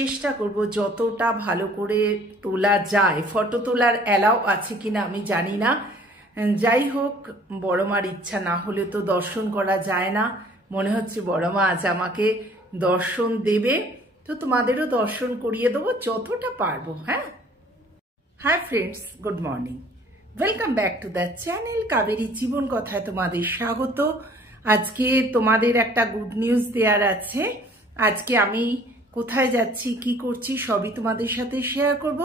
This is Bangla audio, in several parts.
চেষ্টা করব যতটা ভালো করে তোলা যায়। ফটো তোলার অ্যালাউ আছে কিনা আমি জানি না। যাই হোক, বড় মার ইচ্ছা না হলে তো দর্শন করা যায় না। মনে হচ্ছে বড় মা আজ আমাকে দর্শন দেবে, তো তোমাদেরও দর্শন করিয়ে দেবো যতটা পারবো। Hi friends, good morning, welcome back to the channel Kaberi জীবন কথায় তোমাদের স্বাগত। আজকে তোমাদের একটা গুড নিউজ দেওয়ার আছে। আজকে আমি কোথায় যাচ্ছি, কি করছি সবই তোমাদের সাথে শেয়ার করব।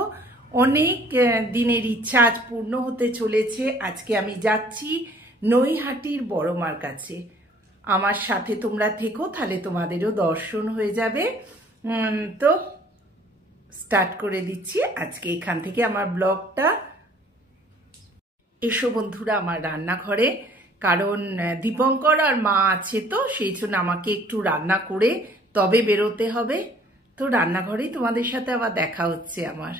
অনেক দিনের ইচ্ছা আজ পূর্ণ হতে চলেছে। আজকে আমি যাচ্ছি নৈহাটির বড় মার কাছে। আমার সাথে তোমরা থেকো, তাহলে তোমাদেরও দর্শন হয়ে যাবে। তো স্টার্ট করে দিচ্ছি আজকে এখান থেকে আমার ব্লগটা। এসো বন্ধুরা আমার রান্নাঘরে, কারণ দীপঙ্কর আর মা আছে, তো সেই জন্য আমাকে একটু রান্না করে তবে বেরোতে হবে। তো রান্নাঘরেই তোমাদের সাথে আবার দেখা হচ্ছে আমার।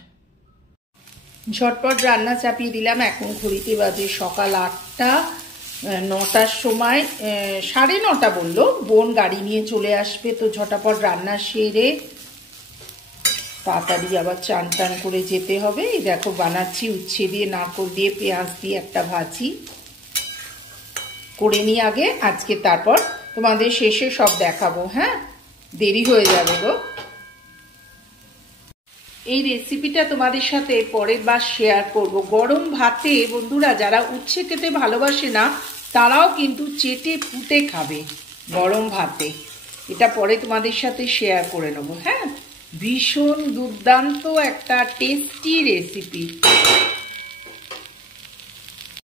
ঝটপট রান্না চাপিয়ে দিলাম। এখন ঘড়িতে বাজে সকাল 8টা। 9টার সময় 9:30 বললো, বোন গাড়ি নিয়ে চলে আসবে। তো ঝটাপট রান্না সেরে তাড়াতাড়ি আবার চান টান করে যেতে হবে। এই দেখো বানাচ্ছি উচ্ছে দিয়ে, নারকোল দিয়ে, পেঁয়াজ দিয়ে একটা ভাজি করে নিই আগে আজকে, তারপর তোমাদের শেষে সব দেখাবো। দেরি হয়ে যাবে গো। এই রেসিপিটা তোমাদের সাথে পরের বার শেয়ার করব। গরম ভাতে বন্ধুরা যারা উচ্ছে খেতে ভালোবাসে না, তারাও কিন্তু চেটে পুঁতে খাবে গরম ভাতে। এটা পরে তোমাদের সাথে শেয়ার করে নেবো। ভীষণ দুর্দান্ত একটা টেস্টি রেসিপি।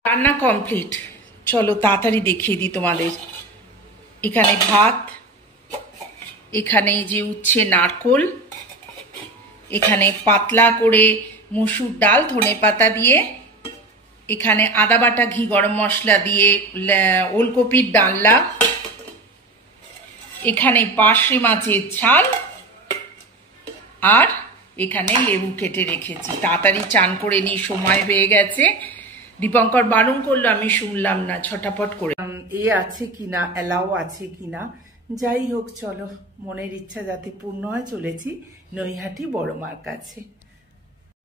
রান্না কমপ্লিট, চলো তাড়াতাড়ি দেখিয়ে দিই তোমাদের। এখানে ভাত, এখানে যে উচ্ছে নারকোল, এখানে পাতলা করে মসুর ডাল ধনে পাতা দিয়ে, এখানে আদা বাটা ঘি গরম মশলা দিয়ে ওলকপির ডালনা, এখানে পার্শে মাছের ঝাল, আর এখানে লেবু কেটে রেখেছি। তাড়াতাড়ি চান করে নিই, সময় হয়ে গেছে। দীপঙ্কর বারণ করলো, আমি শুনলাম না, ছটাপট করে আছে কিনা, অ্যালাউ আছে কিনা। যাই হোক, চলো মনের ইচ্ছা যাতে পূর্ণ হয়। চলেছি নৈহাটি বড় মার কাছে।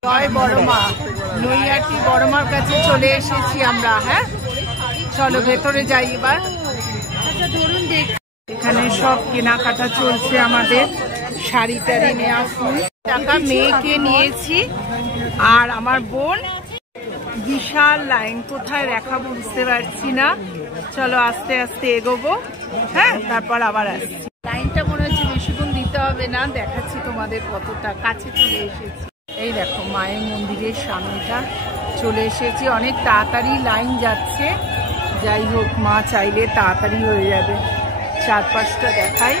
জয় বড় মা। নৈহাটি বড় মার কাছে চলে এসেছি আমরা। চলো ভেতরে যাই এবার। এখানে সব কেনাকাটা চলছে আমাদের। শাড়ি টাড়ি নেওয়া, ফুল টাকা মেয়েকে নিয়েছি, আর আমার বোন। বিশাল লাইন, কোথায় দেখাবো বুঝতে পারছি না। চলো আস্তে আস্তে এগোবো। তারপর আবার আসছি। লাইনটা মনে হচ্ছে বেশিক্ষণ দিতে হবে না, দেখাচ্ছি তোমাদের কতটা কাছে চলে এসেছি। এই দেখো মায়ের মন্দিরের সামনেটা চলে এসেছি। অনেক তাড়াতাড়ি লাইন যাচ্ছে। যাই হোক, মা চাইলে তাড়াতাড়ি হয়ে যাবে। চারপাশটা দেখাই।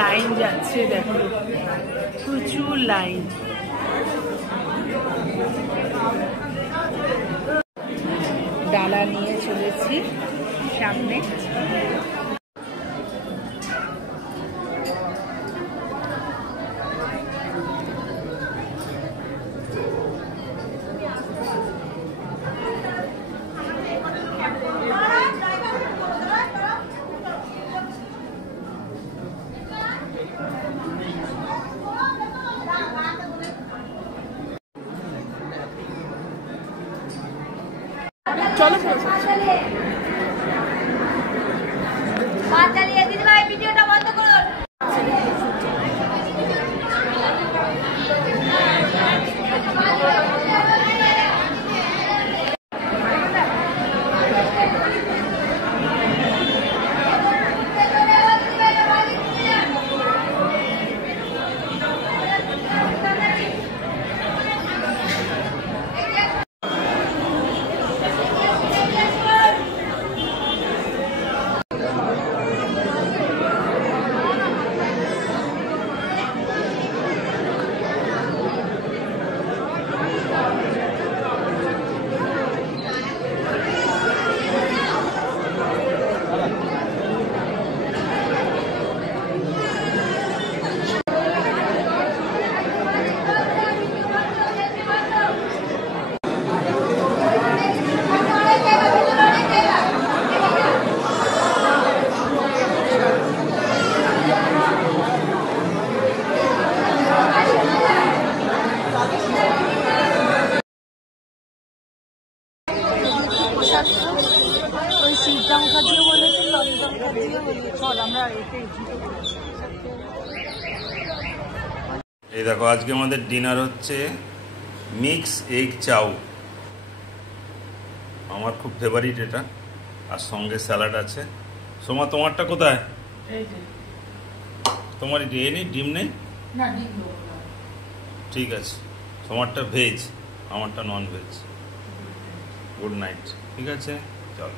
লাইন যাচ্ছে দেখো, প্রচুর লাইন। ডালা নিয়ে চলেছি সামনে। চলো ভিডিওটা বন্ধ করুন। ওই সিদ্ধা মুখার্জিও বলেছে, ললিতা মুখার্জিও বলেছে। চল আমরা এটাই। এই দেখো আজকে আমাদের ডিনার হচ্ছে মিক্স এগ চাউ, আমার খুব ফেভারিট এটা, আর সঙ্গে স্যালাড আছে। সোমা তোমারটা কোথায়? তোমার এ নেই, ডিম নেই? ঠিক আছে, তোমারটা ভেজ, আমারটা নন ভেজ। Good night. ঠিক আছে, চল।